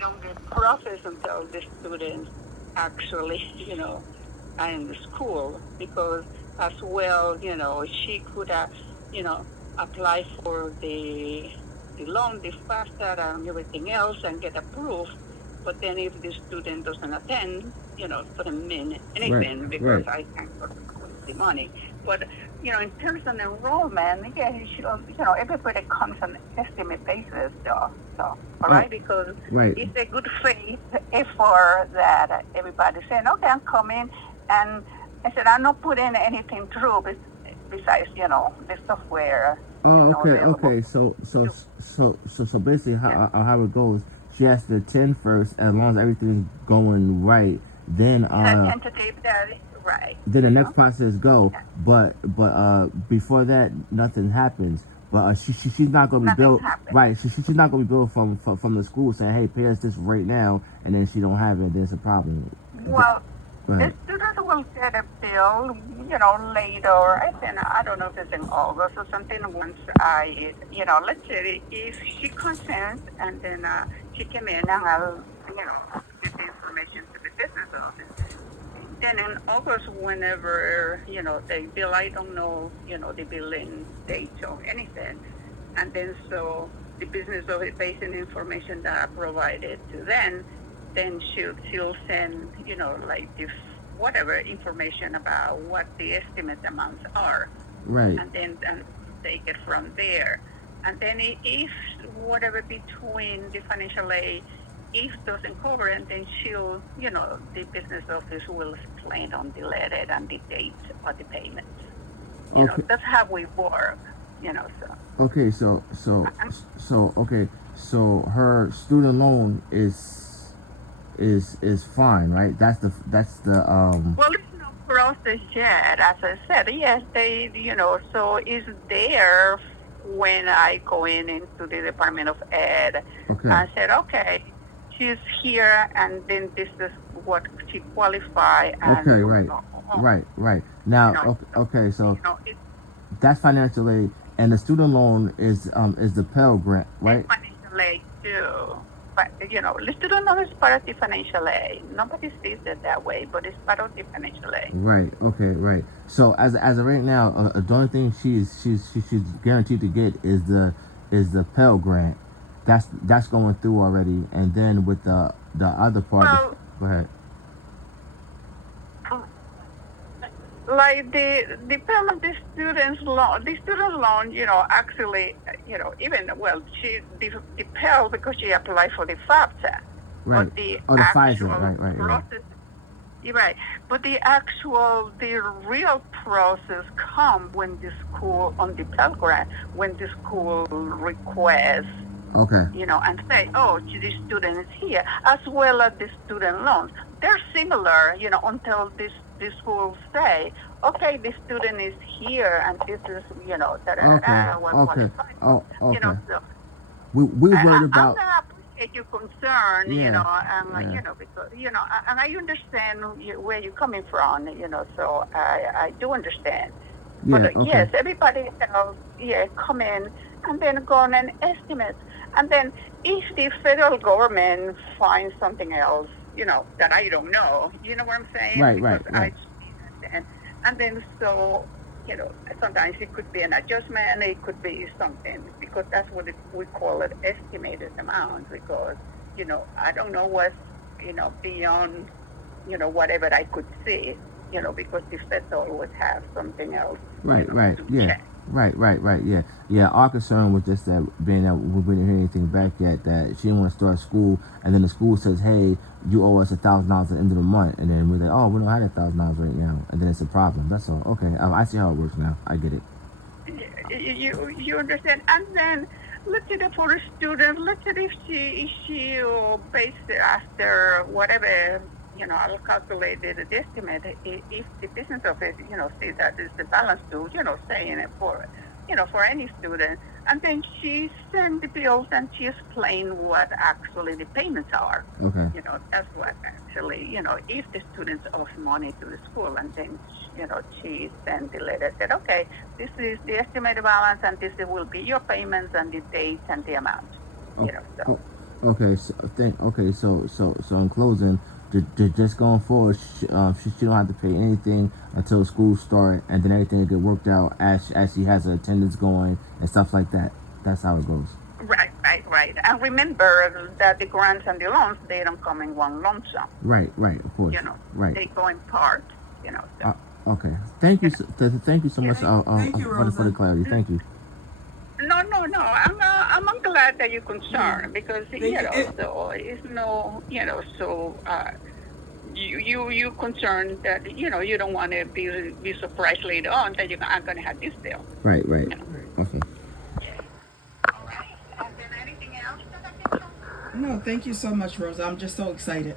don't get processed until the students actually, are in the school, because as well, she could, apply for the loan, the FAFSA and everything else and get approved. But then if the student doesn't attend, doesn't mean anything, because I can't collect the money. But, in terms of enrollment, yeah, everybody comes on estimate basis, though. So, all right, because it's a good faith effort that everybody's saying, okay, I'm coming. And I said, I'm not putting anything through besides, the software. Oh, okay. So basically, how it goes, she has to attend first. As long as everything's going right, then right. Then the next process go. But before that, nothing happens. But she's not going to be billed. Right. She's not going to be billed from the school saying, hey, pay us this right now, and then she don't have it. There's a problem. Well, the students will get a bill, later. I don't know if it's in August or something. Once let's say if she consents and then she came in and I'll, get the information to the business office. Then in August, whenever, they bill, I don't know, the billing date or anything. And then so the business office, based on the information that I provided to them, then she'll send, like this, whatever information about what the estimate amounts are. Right. And then take it from there. And then if whatever between the financial aid, if doesn't cover it, then she'll, the business office will explain on the letter and the date of the payment. That's how we work, so. Okay, so her student loan is fine, right? That's the Well, it's no process yet. As I said, yes, they, so it's there when I go into the Department of Ed. Okay. I said, okay, she's here, and then this is what she qualifies. Okay, right. Now, okay, so that's financial aid, and the student loan is the Pell Grant, right? Financial aid too. But, the student loan is part of the financial aid. Nobody sees it that way, but it's part of the financial aid. Right. Okay. Right. So as of right now, the only thing she's guaranteed to get is the Pell Grant. That's going through already, and then with the other part. Well, go ahead. Like the payment, the student loan, actually, even, well, the Pell, because she applied for the FAFSA. Right. But the FISA, right. Process, right. But the real process come when the school, on the Pell Grant, when the school requests, okay, and say, oh, the student is here, as well as the student loans. They're similar, until the school say, okay, the student is here, and this is, okay. So we worried about. I appreciate your concern, yeah. because, and I understand where you're coming from, so I do understand. Yeah, but yes, everybody else, come in and then go on an estimate. And then if the federal government finds something else, that I don't know, you know what I'm saying? Right. And then so, sometimes it could be an adjustment, it could be something, because that's what we call it, estimated amount, because, I don't know what's, beyond, whatever I could see, because the federal would have something else. Right, yeah. Check. Right, yeah. Yeah, our concern was just that being that we didn't hear anything back yet, that she didn't want to start school, and then the school says, hey, you owe us $1,000 at the end of the month, and then we're like, oh, we don't have that $1,000 right now, and then it's a problem. That's all. Okay, I see how it works now. I get it. You understand? And then let's say that for a student, let's say if she based after whatever, I'll calculate the estimate. If the business office, see that is the balance to, saying it for, for any student. And then she send the bills and she explain what actually the payments are. Okay. That's what actually, if the students owe money to the school, and then, she sent the letter, said, okay, this is the estimated balance, and this will be your payments and the dates and the amount. So. Okay, so in closing, just going forward, she don't have to pay anything until school start, and then everything will get worked out as she has her attendance going and stuff like that. That's how it goes. Right. And remember that the grants and the loans, they don't come in one lump sum. Right, of course. Right. They go in part, So. Okay. Thank you. Thank you so much Thank you, for the clarity. Thank you. No. I'm glad that you're concerned because so it's no, so you concerned that you don't want to be surprised later on that you're not going to have this bill. Right. Okay. All right. And then anything else that I can help? No, thank you so much, Rosa. I'm just so excited.